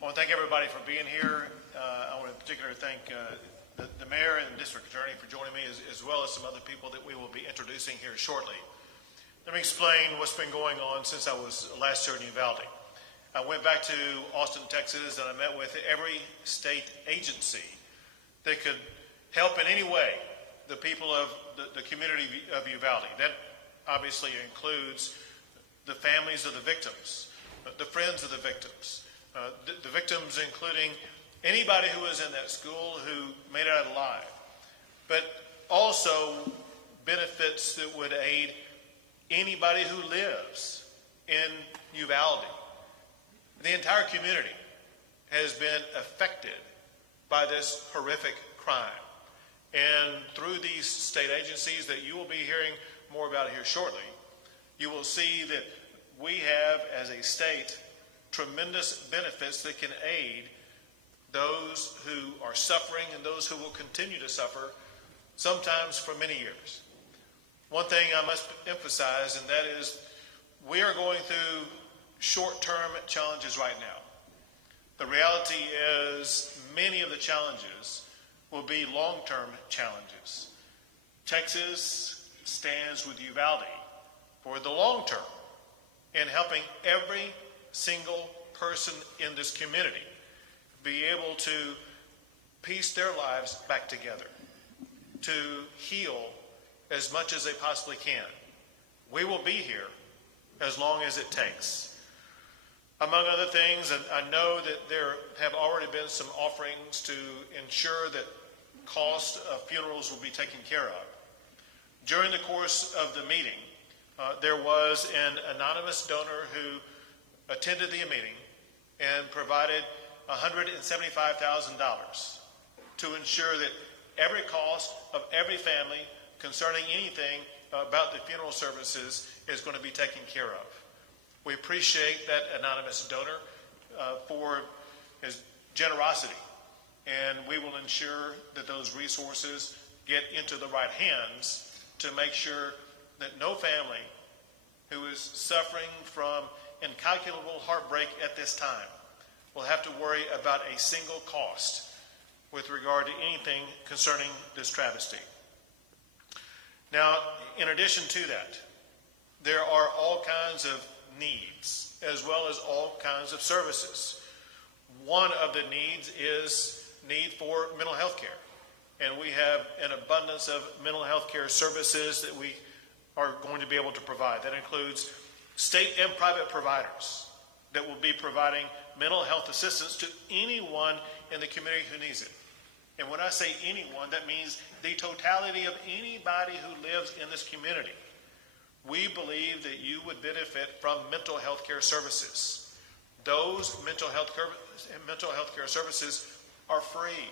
I want to thank everybody for being here. I want to particularly thank the mayor and district attorney for joining me, as well as some other people that we will be introducing here shortly. Let me explain what's been going on since I was last here in Uvalde. I went back to Austin, Texas, and I met with every state agency that could help in any way the people of the community of Uvalde. That obviously includes the families of the victims, the friends of the victims, the victims including anybody who was in that school who made it out alive, but also benefits that would aid anybody who lives in Uvalde. The entire community has been affected by this horrific crime. And through these state agencies that you will be hearing more about here shortly, you will see that we have, as a state, tremendous benefits that can aid those who are suffering and those who will continue to suffer, sometimes for many years. One thing I must emphasize, and that is we are going through short-term challenges right now. The reality is many of the challenges will be long-term challenges. Texas stands with Uvalde for the long term in helping every single person in this community be able to piece their lives back together, to heal as much as they possibly can. We will be here as long as it takes. Among other things, and I know that there have already been some offerings to ensure that cost of funerals will be taken care of. During the course of the meeting, there was an anonymous donor who attended the meeting and provided $175,000 to ensure that every cost of every family concerning anything about the funeral services is going to be taken care of. We appreciate that anonymous donor for his generosity, and we will ensure that those resources get into the right hands to make sure that no family who is suffering from incalculable heartbreak at this time will have to worry about a single cost with regard to anything concerning this travesty. Now, in addition to that, there are all kinds of needs as well as all kinds of services. One of the needs is need for mental health care. And we have an abundance of mental health care services that we are going to be able to provide. That includes state and private providers that will be providing mental health assistance to anyone in the community who needs it. And when I say anyone, that means the totality of anybody who lives in this community. We believe that you would benefit from mental health care services. Those mental health care services are free.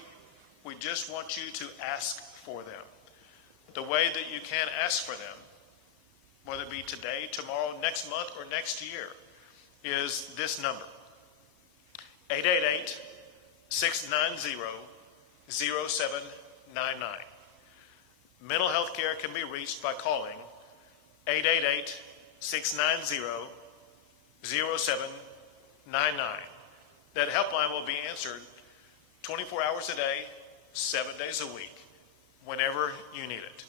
We just want you to ask for them. The way that you can ask for them, whether it be today, tomorrow, next month, or next year, is this number: 888-690-0799. Mental health care can be reached by calling 888-690-0799. That helpline will be answered 24 hours a day, 7 days a week, whenever you need it.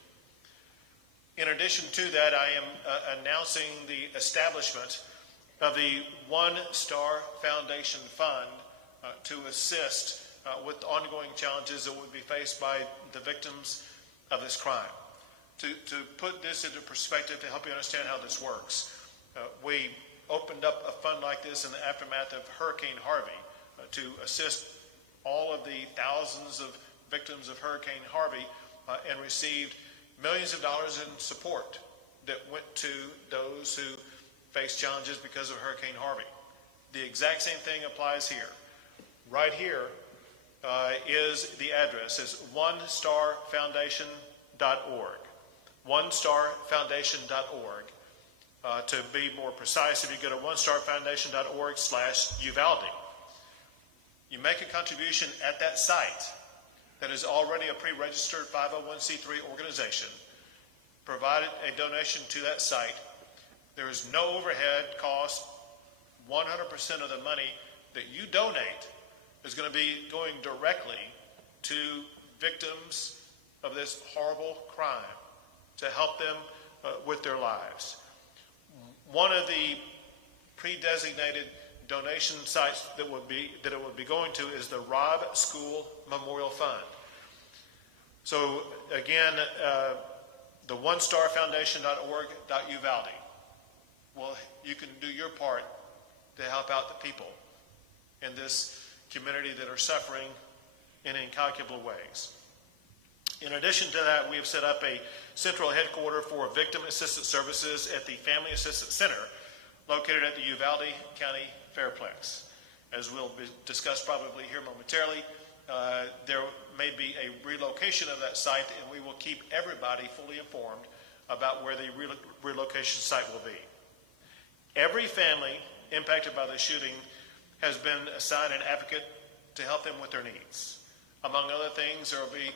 In addition to that, I am announcing the establishment of the One Star Foundation Fund to assist with ongoing challenges that would be faced by the victims of this crime. To put this into perspective, to help you understand how this works, we opened up a fund like this in the aftermath of Hurricane Harvey to assist all of the thousands of victims of Hurricane Harvey and received millions of dollars in support that went to those who faced challenges because of Hurricane Harvey. The exact same thing applies here. Right here is the address. It's onestarfoundation.org. onestarfoundation.org. To be more precise, if you go to onestarfoundation.org/Uvalde, you make a contribution at that site that is already a pre-registered 501c3 organization, provide a donation to that site. There is no overhead cost. 100% of the money that you donate is going to be going directly to victims of this horrible crime to help them with their lives. One of the pre-designated donation sites that it would be going to is the Robb School Memorial Fund. So again, the onestarfoundation.org.uvalde. Well, you can do your part to help out the people in this community that are suffering in incalculable ways. In addition to that, we have set up a central headquarters for Victim Assistance Services at the Family Assistance Center, located at the Uvalde County Fairplex. As we'll discuss probably here momentarily, there may be a relocation of that site, and we will keep everybody fully informed about where the relocation site will be. Every family impacted by the shooting has been assigned an advocate to help them with their needs. Among other things, there will be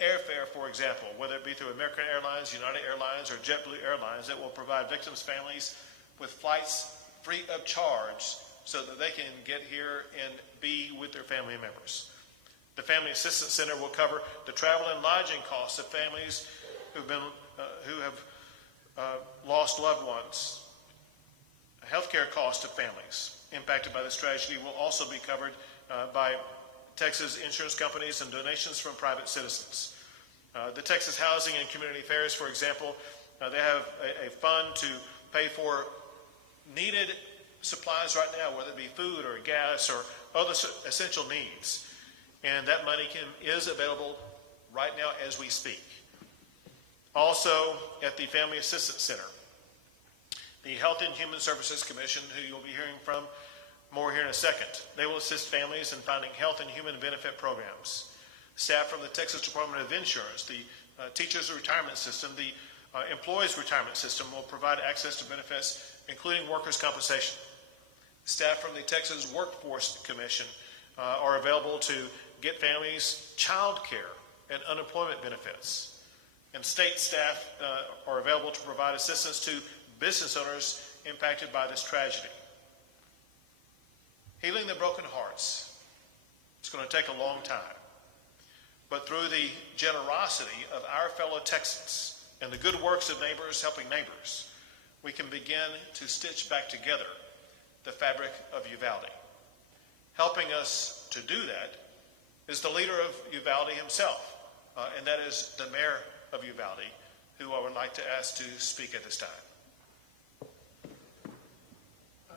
airfare, for example, whether it be through American Airlines, United Airlines, or JetBlue Airlines, that will provide victims' families with flights free of charge so that they can get here and be with their family members. The Family Assistance Center will cover the travel and lodging costs of families who have lost loved ones. Healthcare costs of families impacted by this tragedy will also be covered by Texas insurance companies and donations from private citizens. The Texas Housing and Community Affairs, for example, they have a fund to pay for needed supplies right now, whether it be food or gas or other essential needs. And that money is available right now as we speak. Also, at the Family Assistance Center, the Health and Human Services Commission, who you'll be hearing from more here in a second, they will assist families in finding health and human benefit programs. Staff from the Texas Department of Insurance, the Teachers Retirement System, the Employees Retirement System will provide access to benefits, including workers' compensation. Staff from the Texas Workforce Commission are available to get families child care and unemployment benefits. And state staff are available to provide assistance to business owners impacted by this tragedy. Healing the broken hearts, it's going to take a long time. But through the generosity of our fellow Texans and the good works of neighbors helping neighbors, we can begin to stitch back together the fabric of Uvalde. Helping us to do that is the leader of Uvalde himself, and that is the Mayor of Uvalde, who I would like to ask to speak at this time.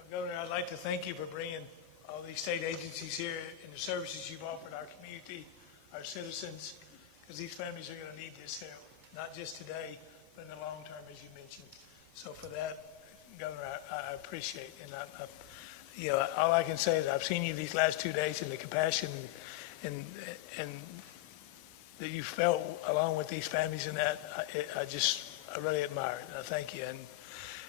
Governor, I'd like to thank you for bringing all these state agencies here and the services you've offered our community, our citizens, because these families are going to need this help, not just today, but in the long term, as you mentioned. So for that, Governor, I appreciate, and you know, all I can say is I've seen you these last 2 days, and the compassion and that you felt along with these families, and that I really admire it. I thank you, and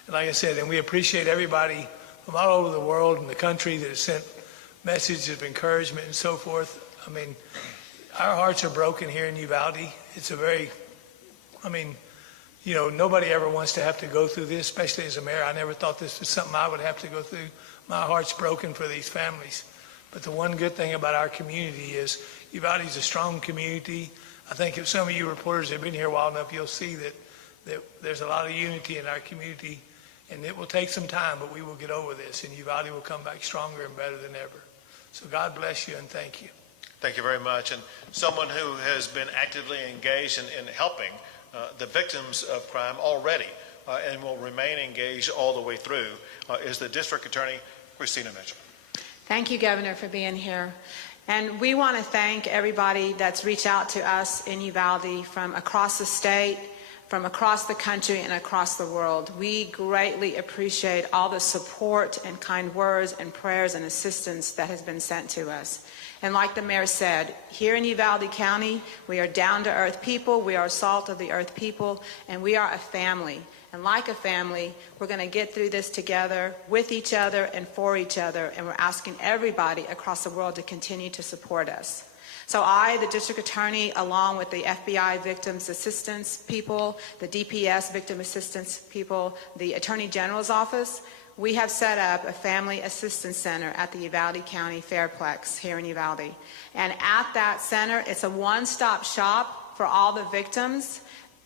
like I said, and we appreciate everybody from all over the world and the country that has sent messages of encouragement and so forth. I mean, our hearts are broken here in Uvalde. It's a very, I mean, you know, nobody ever wants to have to go through this, especially as a mayor. I never thought this was something I would have to go through. My heart's broken for these families. But the one good thing about our community is Uvalde is a strong community. I think if some of you reporters have been here a while enough, you'll see that there's a lot of unity in our community, and it will take some time, but we will get over this, and Uvalde will come back stronger and better than ever. So God bless you, and thank you. Thank you very much. And someone who has been actively engaged in helping the victims of crime already and will remain engaged all the way through is the District Attorney, Christina Mitchell. Thank you, Governor, for being here. And we want to thank everybody that's reached out to us in Uvalde from across the state, from across the country, and across the world. We greatly appreciate all the support and kind words and prayers and assistance that has been sent to us. And like the mayor said, here in Uvalde County, we are down-to-earth people, we are salt of the earth people, and we are a family. And like a family, we're going to get through this together with each other and for each other, and we're asking everybody across the world to continue to support us. So I, the District Attorney, along with the FBI Victims Assistance people, the DPS Victim Assistance people, the Attorney General's Office, we have set up a family assistance center at the Uvalde County Fairplex here in Uvalde. And at that center, it's a one-stop shop for all the victims.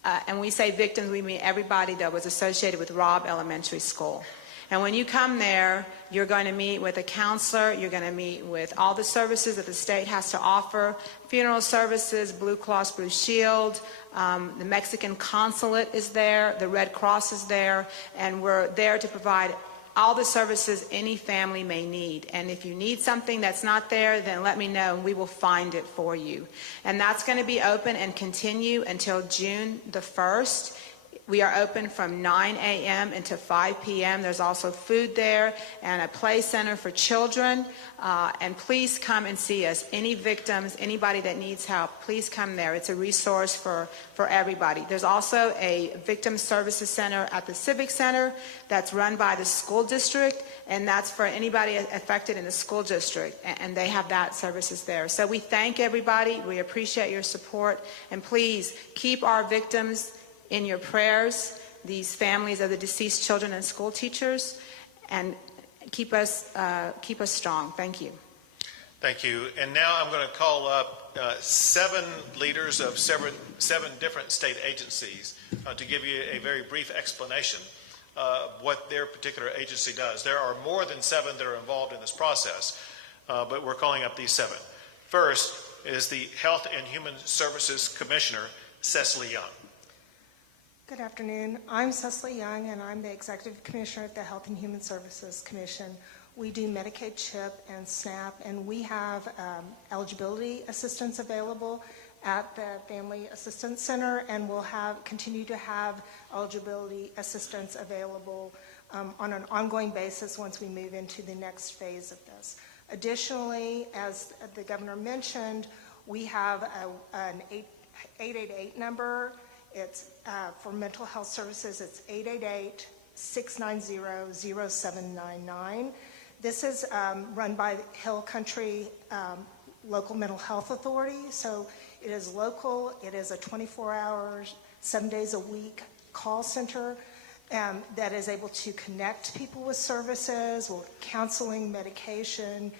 And we say victims, we mean everybody that was associated with Robb Elementary School. And when you come there, you're going to meet with a counselor, you're going to meet with all the services that the state has to offer, funeral services, Blue Cross Blue Shield, the Mexican consulate is there, the Red Cross is there, and we're there to provide all the services any family may need. And if you need something that's not there, then let me know and we will find it for you. And that's going to be open and continue until June the 1st. We are open from 9 a.m. until 5 p.m. There's also food there and a play center for children. And please come and see us. Any victims, anybody that needs help, please come there. It's a resource for everybody. There's also a victim services center at the Civic Center that's run by the school district, and that's for anybody affected in the school district, and they have that services there. So we thank everybody. We appreciate your support, and please keep our victims in your prayers, these families of the deceased children and school teachers, and keep us strong. Thank you. Thank you. And now I'm going to call up 7 leaders of seven different state agencies to give you a very brief explanation of what their particular agency does. There are more than 7 that are involved in this process, but we're calling up these 7. First is the Health and Human Services Commissioner, Cecily Young. Good afternoon. I'm Cecily Young, and I'm the Executive Commissioner at the Health and Human Services Commission. We do Medicaid, CHIP, and SNAP, and we have eligibility assistance available at the Family Assistance Center, and we'll continue to have eligibility assistance available on an ongoing basis once we move into the next phase of this. Additionally, as the Governor mentioned, we have an 888 number. It's for mental health services. It's 888-690-0799. This is run by Hill Country Local Mental Health Authority. So it is local. It is a 24-hour, 7 days a week call center that is able to connect people with services, with counseling, medication,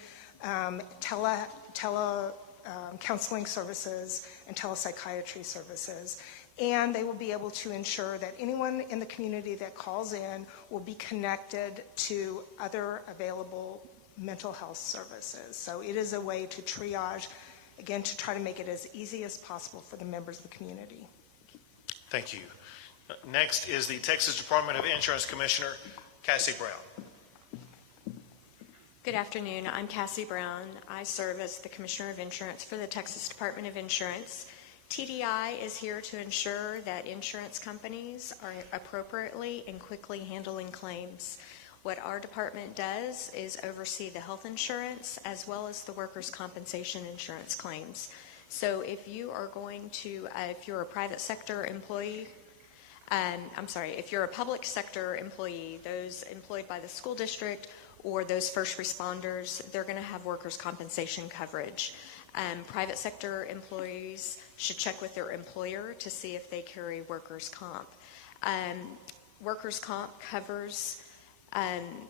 counseling services, and telepsychiatry services. And they will be able to ensure that anyone in the community that calls in will be connected to other available mental health services. So it is a way to triage, again, to try to make it as easy as possible for the members of the community. Thank you. Next is the Texas Department of Insurance Commissioner, Cassie Brown. Good afternoon. I'm Cassie Brown. I serve as the Commissioner of Insurance for the Texas Department of Insurance. TDI is here to ensure that insurance companies are appropriately and quickly handling claims. What our department does is oversee the health insurance as well as the workers' compensation insurance claims. So if you are going to, if you're a private sector employee, if you're a public sector employee, those employed by the school district or those first responders, they're going to have workers' compensation coverage. Private sector employees should check with their employer to see if they carry workers' comp. Workers' comp covers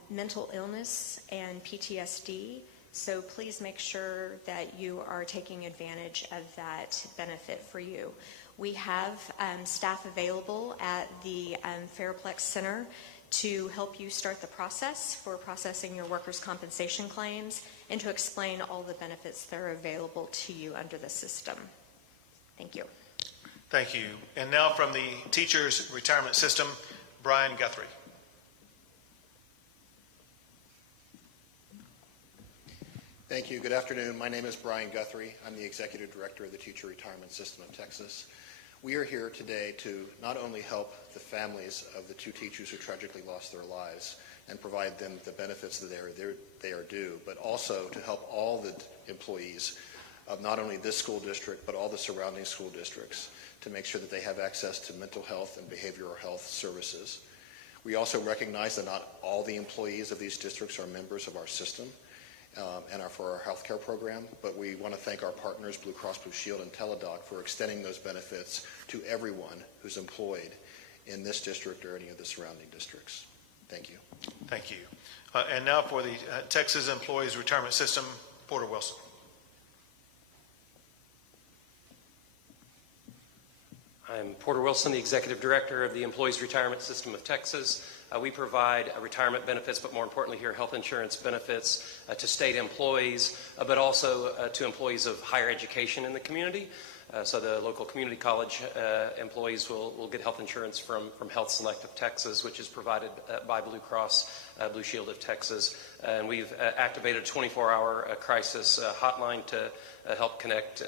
mental illness and PTSD, so please make sure that you are taking advantage of that benefit for you. We have staff available at the Fairplex Center to help you start the process for processing your workers' compensation claims and to explain all the benefits that are available to you under the system. Thank you. Thank you. And now from the Teachers Retirement System, Brian Guthrie. Thank you. Good afternoon. My name is Brian Guthrie. I'm the Executive Director of the Teacher Retirement System of Texas. We are here today to not only help the families of the 2 teachers who tragically lost their lives and provide them the benefits that they are due, but also to help all the employees of not only this school district, but all the surrounding school districts to make sure that they have access to mental health and behavioral health services. We also recognize that not all the employees of these districts are members of our system and are for our healthcare program, but we want to thank our partners, Blue Cross Blue Shield and Teladoc, for extending those benefits to everyone who's employed in this district or any of the surrounding districts. Thank you. Thank you. And now for the Texas Employees Retirement System, Porter Wilson. I'm Porter Wilson, the Executive Director of the Employees Retirement System of Texas. We provide retirement benefits, but more importantly here, health insurance benefits to state employees, but also to employees of higher education in the community. So the local community college employees will get health insurance from Health Select of Texas, which is provided by Blue Cross Blue Shield of Texas. And we've activated a 24-hour crisis hotline to help connect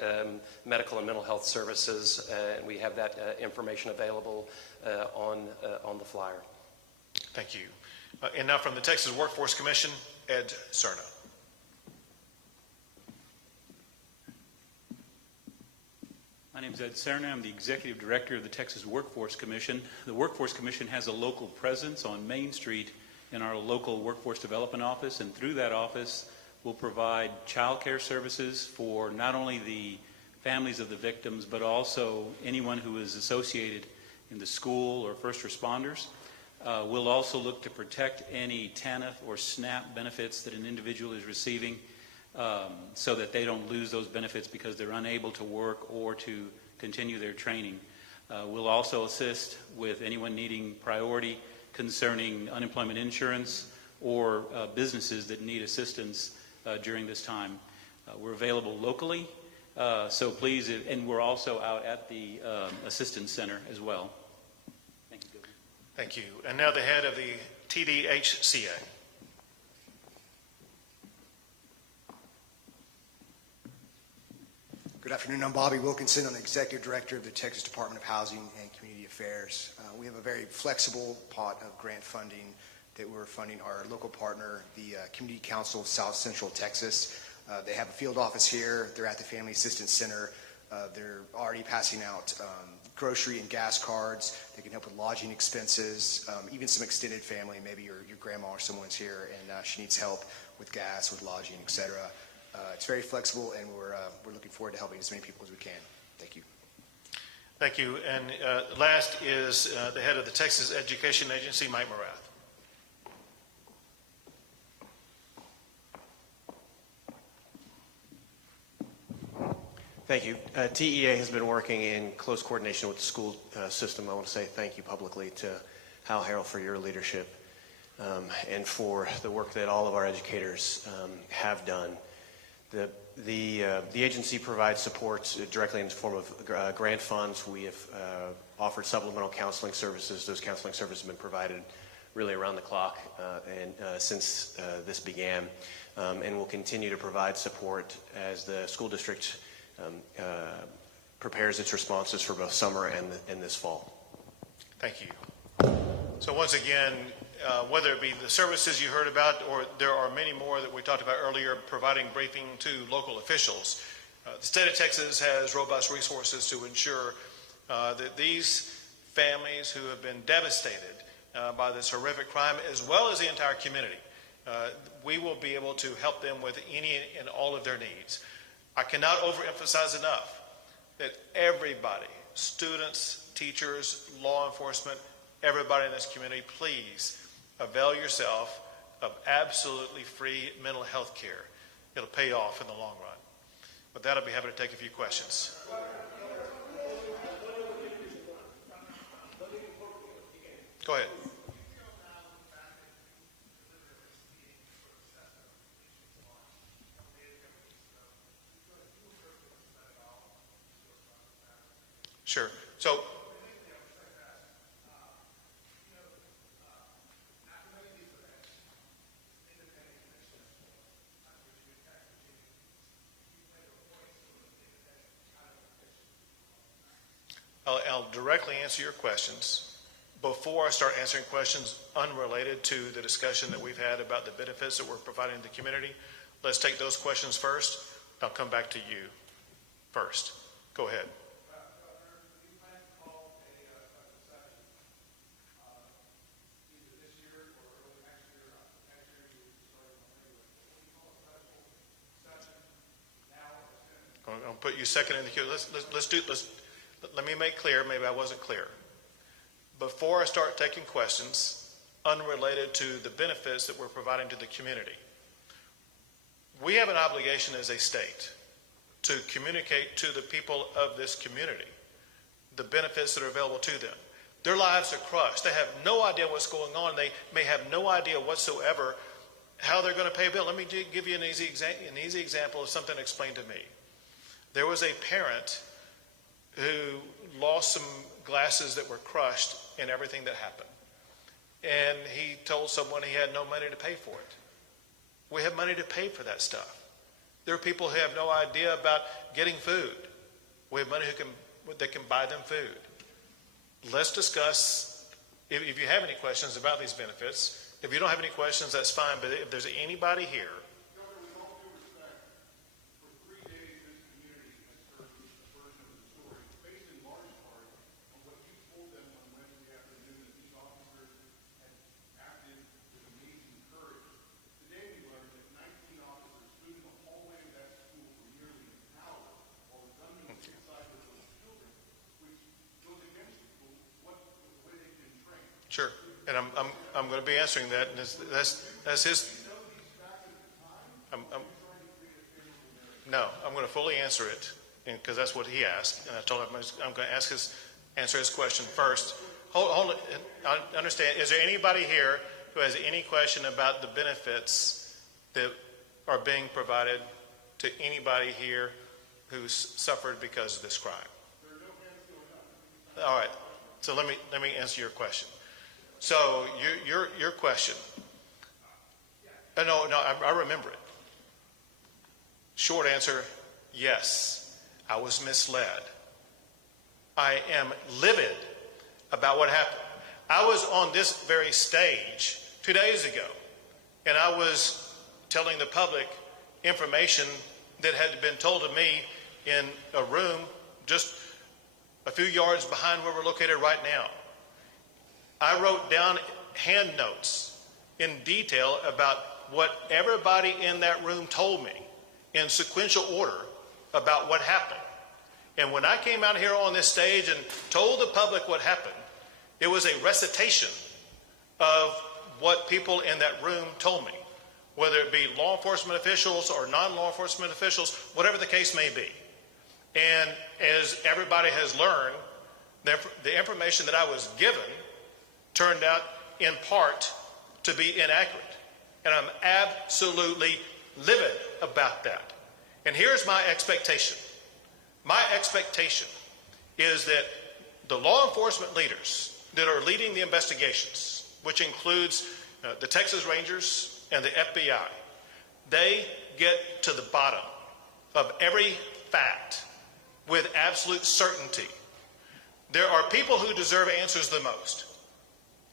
medical and mental health services, and we have that information available on the flyer. Thank you. And now from the Texas Workforce Commission, Ed Cerna. My name is Ed Cerna. I'm the Executive Director of the Texas Workforce Commission. The Workforce Commission has a local presence on Main Street in our local Workforce Development Office, and through that office we'll provide child care services for not only the families of the victims, but also anyone who is associated in the school or first responders. We'll also look to protect any TANF or SNAP benefits that an individual is receiving, so that they don't lose those benefits because they're unable to work or to continue their training. We'll also assist with anyone needing priority concerning unemployment insurance or businesses that need assistance during this time. We're available locally, so please, and we're also out at the Assistance Center as well. Thank you. Thank you. And now the head of the TDHCA. Good afternoon. I'm Bobby Wilkinson. I'm the Executive Director of the Texas Department of Housing and Community Affairs. We have a very flexible pot of grant funding that we're funding our local partner, the Community Council of South Central Texas. They have a field office here. They're at the Family Assistance Center. They're already passing out grocery and gas cards. They can help with lodging expenses, even some extended family. Maybe your grandma or someone's here and she needs help with gas, with lodging, etc. It's very flexible, and we're looking forward to helping as many people as we can. Thank you. Thank you. And last is the head of the Texas Education Agency, Mike Morath. Thank you. TEA has been working in close coordination with the school system. I want to say thank you publicly to Hal Harrell for your leadership and for the work that all of our educators have done. The agency provides support directly in the form of grant funds. We have offered supplemental counseling services. Those counseling services have been provided really around the clock since this began, and will continue to provide support as the school district prepares its responses for both summer and this fall. Thank you. So once again, whether it be the services you heard about, or there are many more that we talked about earlier, providing briefing to local officials. The state of Texas has robust resources to ensure that these families who have been devastated by this horrific crime, as well as the entire community, we will be able to help them with any and all of their needs. I cannot overemphasize enough that everybody, students, teachers, law enforcement, everybody in this community, please avail yourself of absolutely free mental health care. It'll pay off in the long run. With that, I'll be happy to take a few questions. Go ahead. Sure. So, I'll directly answer your questions. Before I start answering questions unrelated to the discussion that we've had about the benefits that we're providing the community, let's take those questions first. I'll come back to you first. Go ahead. I'll put you second in the queue. Let me make clear, maybe I wasn't clear. Before I start taking questions, unrelated to the benefits that we're providing to the community. We have an obligation as a state to communicate to the people of this community the benefits that are available to them. Their lives are crushed. They have no idea what's going on. They may have no idea whatsoever how they're going to pay a bill. Let me give you an easy example of something explained to me. There was a parent who lost some glasses that were crushed in everything that happened. And he told someone he had no money to pay for it. We have money to pay for that stuff. There are people who have no idea about getting food. We have money that can buy them food. Let's discuss, if you have any questions about these benefits. If you don't have any questions, that's fine. But if there's anybody here, sure, and I'm going to be answering that, and that's his. No, I'm going to fully answer it, because that's what he asked, and I told him I'm going to answer his question first. Hold it. I understand. Is there anybody here who has any question about the benefits that are being provided to anybody here who's suffered because of this crime? All right. So let me answer your question. So your question. No, I remember it. Short answer, yes, I was misled. I am livid about what happened. I was on this very stage 2 days ago, and I was telling the public information that had been told to me in a room just a few yards behind where we're located right now. I wrote down hand notes in detail about what everybody in that room told me in sequential order about what happened. And when I came out here on this stage and told the public what happened, it was a recitation of what people in that room told me, whether it be law enforcement officials or non-law enforcement officials, whatever the case may be. And as everybody has learned, the information that I was given turned out in part to be inaccurate. And I'm absolutely livid about that. And here's my expectation. My expectation is that the law enforcement leaders that are leading the investigations, which includes the Texas Rangers and the FBI, they get to the bottom of every fact with absolute certainty. There are people who deserve answers the most,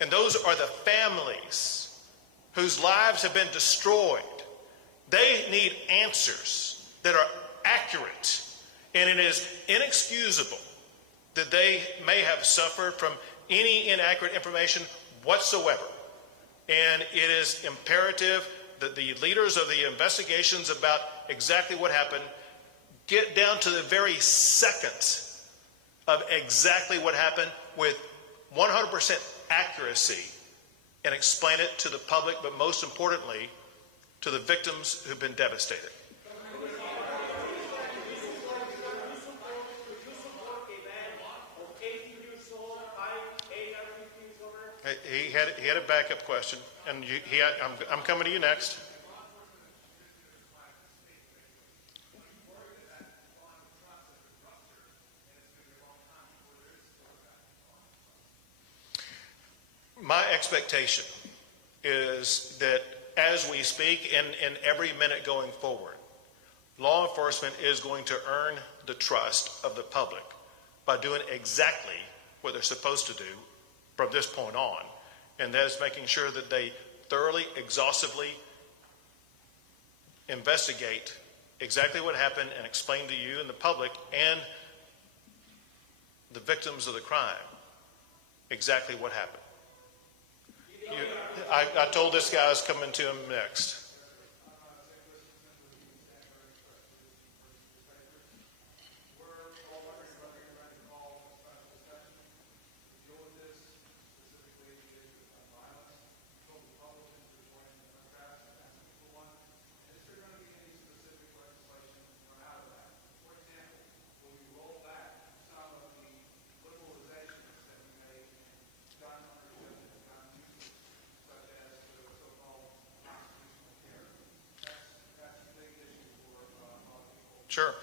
and those are the families whose lives have been destroyed. They need answers that are accurate, and it is inexcusable that they may have suffered from any inaccurate information whatsoever. And it is imperative that the leaders of the investigations about exactly what happened get down to the very second of exactly what happened with 100% accuracy and explain it to the public, but most importantly, to the victims who've been devastated. He had a backup question, and I'm coming to you next. My expectation is that as we speak and every minute going forward, law enforcement is going to earn the trust of the public by doing exactly what they're supposed to do from this point on, and that is making sure that they thoroughly, exhaustively investigate exactly what happened and explain to you and the public and the victims of the crime exactly what happened. I told this guy I was coming to him next. Sure.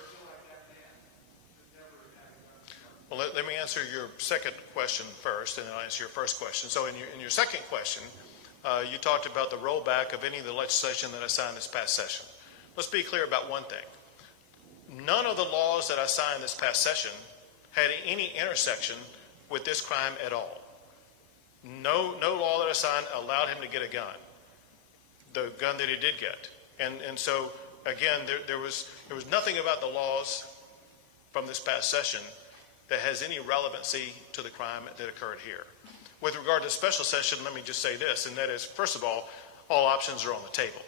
Well, let me answer your second question first, and then I'll answer your first question. So in your second question, you talked about the rollback of any of the legislation that I signed this past session. Let's be clear about one thing. None of the laws that I signed this past session had any intersection with this crime at all. No law that I signed allowed him to get a gun, the gun that he did get. And so, again, there was nothing about the laws from this past session that has any relevancy to the crime that occurred here. With regard to the special session, let me just say this, and that is, first of all options are on the table.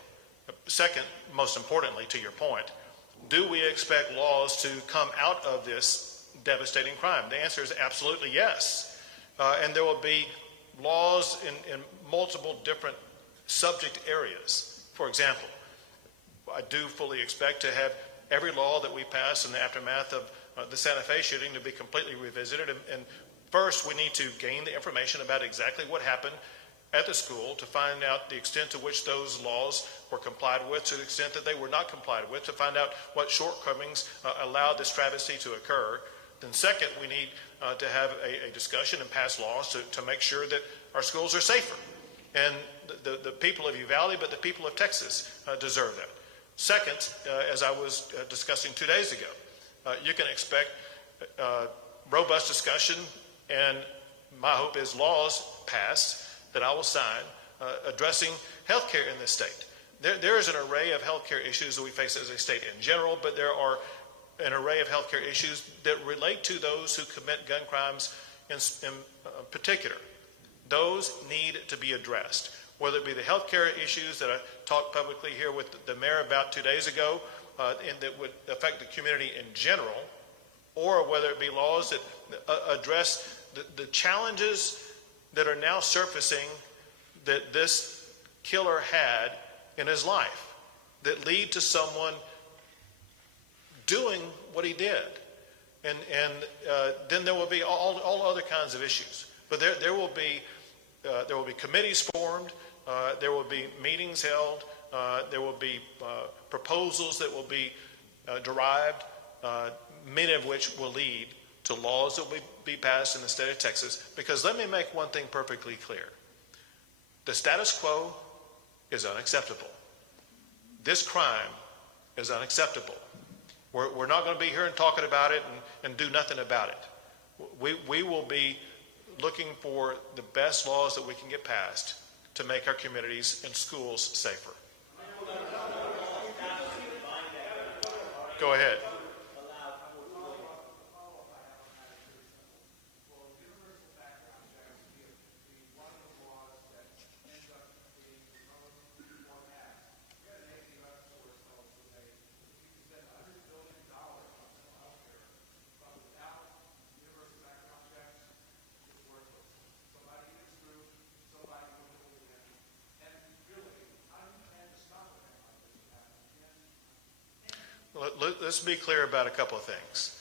Second, most importantly, to your point, do we expect laws to come out of this devastating crime? The answer is absolutely yes. And there will be laws in multiple different subject areas. For example, I do fully expect to have every law that we pass in the aftermath of the Santa Fe shooting to be completely revisited. And first, we need to gain the information about exactly what happened at the school to find out the extent to which those laws were complied with, to the extent that they were not complied with, to find out what shortcomings allowed this travesty to occur. Then second, we need to have a discussion and pass laws to make sure that our schools are safer. And the people of Uvalde, but the people of Texas deserve that. Second, as I was discussing 2 days ago, you can expect robust discussion, and my hope is laws passed that I will sign addressing health care in this state. There is an array of health care issues that we face as a state in general, but there are an array of health care issues that relate to those who commit gun crimes in particular. Those need to be addressed, whether it be the health care issues that I talked publicly here with the mayor about 2 days ago, and that would affect the community in general, or whether it be laws that address the challenges that are now surfacing that this killer had in his life that lead to someone doing what he did. And then there will be all other kinds of issues. But there will be committees formed, there will be meetings held, there will be proposals that will be derived, many of which will lead to laws that will be passed in the state of Texas. Because let me make one thing perfectly clear. The status quo is unacceptable. This crime is unacceptable. We're not going to be here and talking about it and do nothing about it. We will be looking for the best laws that we can get passed to make our communities and schools safer. Go ahead. Let's be clear about a couple of things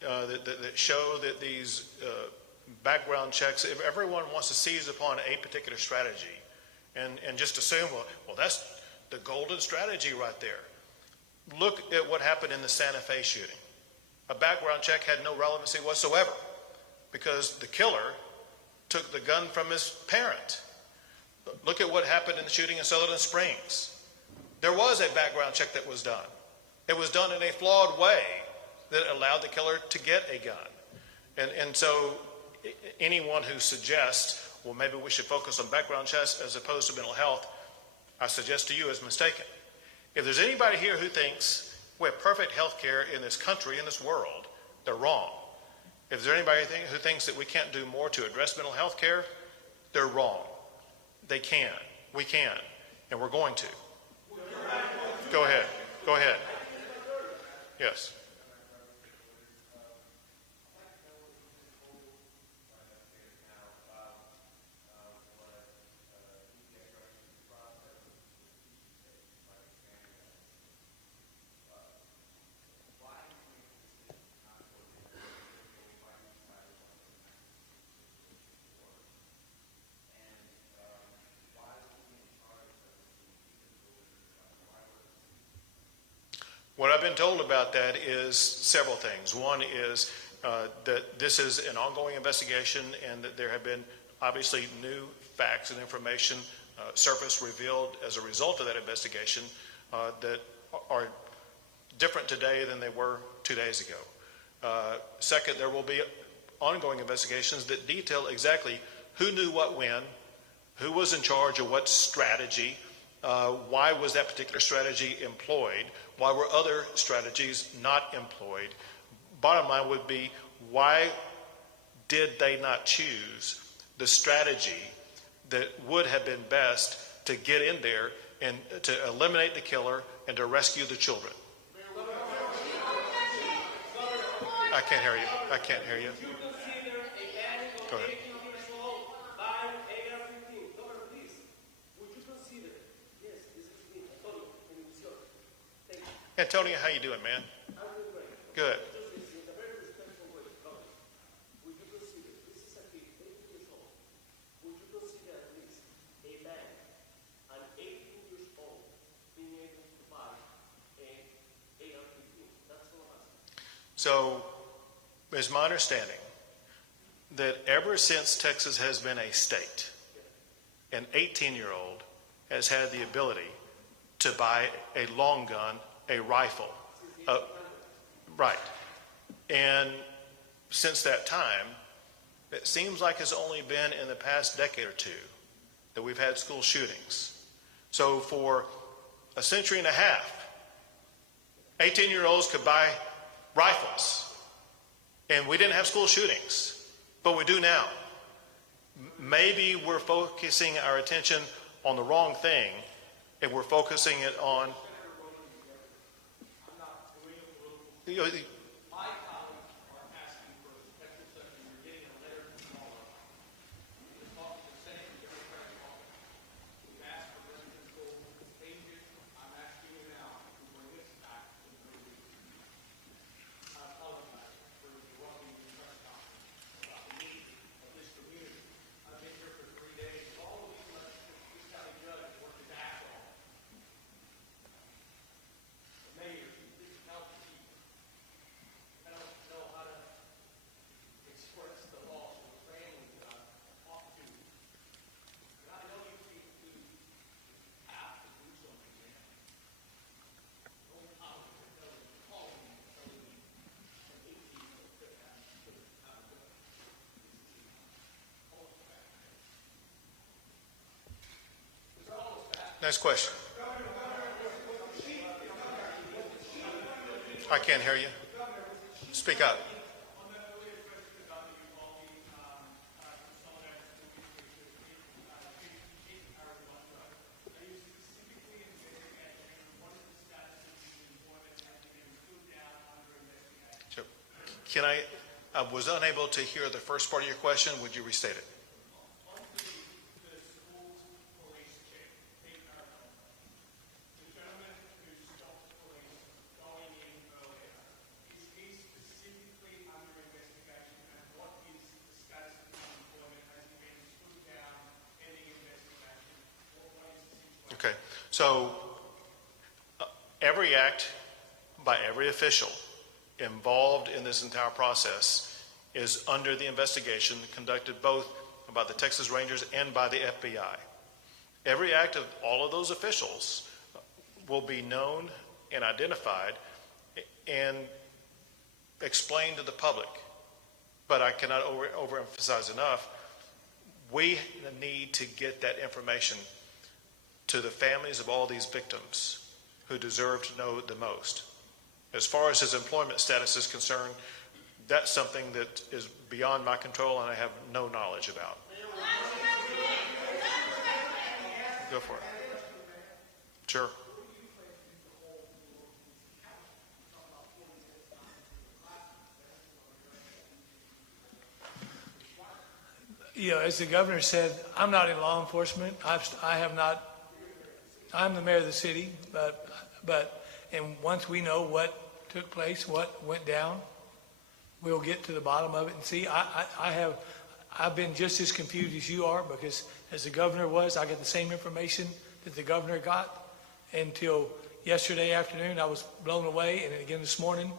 that show that these background checks, if everyone wants to seize upon a particular strategy and just assume, well, that's the golden strategy right there. Look at what happened in the Santa Fe shooting. A background check had no relevancy whatsoever because the killer took the gun from his parent. Look at what happened in the shooting in Sutherland Springs. There was a background check that was done. It was done in a flawed way that allowed the killer to get a gun. And so anyone who suggests, well, maybe we should focus on background checks as opposed to mental health, I suggest to you is mistaken. If there's anybody here who thinks we have perfect health care in this country, in this world, they're wrong. If there's anybody who thinks that we can't do more to address mental health care, they're wrong. They can. We can. And we're going to. Go ahead. Go ahead. Yes. What I've been told about that is several things. One is that this is an ongoing investigation and that there have been obviously new facts and information surfaced, revealed as a result of that investigation that are different today than they were 2 days ago. Second, there will be ongoing investigations that detail exactly who knew what when, who was in charge of what strategy, why was that particular strategy employed, why were other strategies not employed. Bottom line would be, why did they not choose the strategy that would have been best to get in there and to eliminate the killer and to rescue the children? I can't hear you. I can't hear you. Go ahead. Antonio, how you doing, man? Good. So, it's my understanding that ever since Texas has been a state, an 18-year-old has had the ability to buy a long gun, a rifle. Right. And since that time, it seems like it's only been in the past decade or two that we've had school shootings. So for a century and a half, 18-year-olds could buy rifles, and we didn't have school shootings, but we do now. Maybe we're focusing our attention on the wrong thing, and we're focusing it on Next question. I can't hear you. Speak up. Can I was unable to hear the first part of your question. Would you restate it? Okay, so every act by every official involved in this entire process is under the investigation conducted both by the Texas Rangers and by the FBI. Every act of all of those officials will be known and identified and explained to the public. But I cannot overemphasize enough, we need to get that information to the families of all these victims who deserve to know the most. As far as his employment status is concerned, that's something that is beyond my control and I have no knowledge about. Go for it. Sure. You know, as the governor said, I'm not in law enforcement. I have not. I'm the mayor of the city, and once we know what took place, what went down, we'll get to the bottom of it and see. I've been just as confused as you are, because as the governor was, I got the same information that the governor got until yesterday afternoon, I was blown away, and again this morning,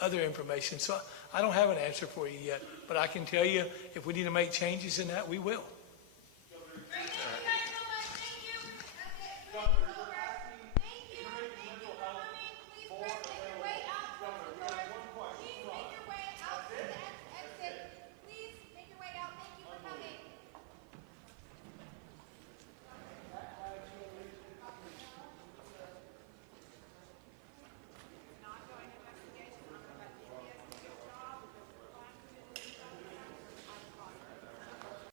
other information. So I don't have an answer for you yet, but I can tell you if we need to make changes in that, we will.